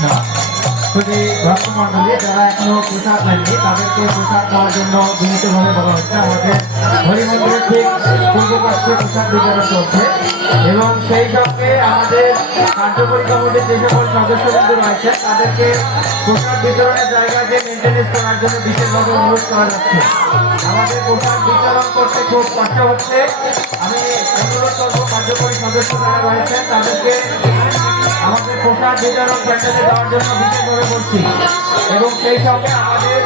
শুধু ভক্তমণ্ডলী যারা এখনও প্রসাদ নেননি, তাদেরকে প্রসাদ দেওয়ার জন্য বিনীতভাবে বলা হচ্ছে, আমাদের হরিমন্দিরের ঠিক পূর্ব পাশে প্রসাদ বিতরণ চলছে। এবং সেই সঙ্গে আমাদের কার্যকরী কমিটির যে সকল সদস্যবৃন্দ রয়েছে তাদেরকে প্রসাদ বিতরণের জায়গাকে মেনটেনেন্স করার জন্য বিশেষভাবে অনুরোধ করা যাচ্ছে। আমাদের প্রসাদ বিতরণ করতে খুব কষ্ট হচ্ছে। আমি অনুরোধ করব কার্যকরী সদস্য যারা রয়েছেন, তাদেরকে আমাদের পোশাক বিতরণ প্যান্ডেলে যাওয়ার জন্য বিশেষ করে করছি এবং সেই সঙ্গে আমাদের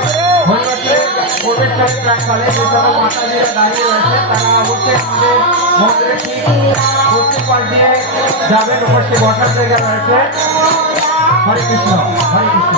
দাঁড়িয়ে রয়েছে আমাদের হরে কৃষ্ণ হরে কৃষ্ণ।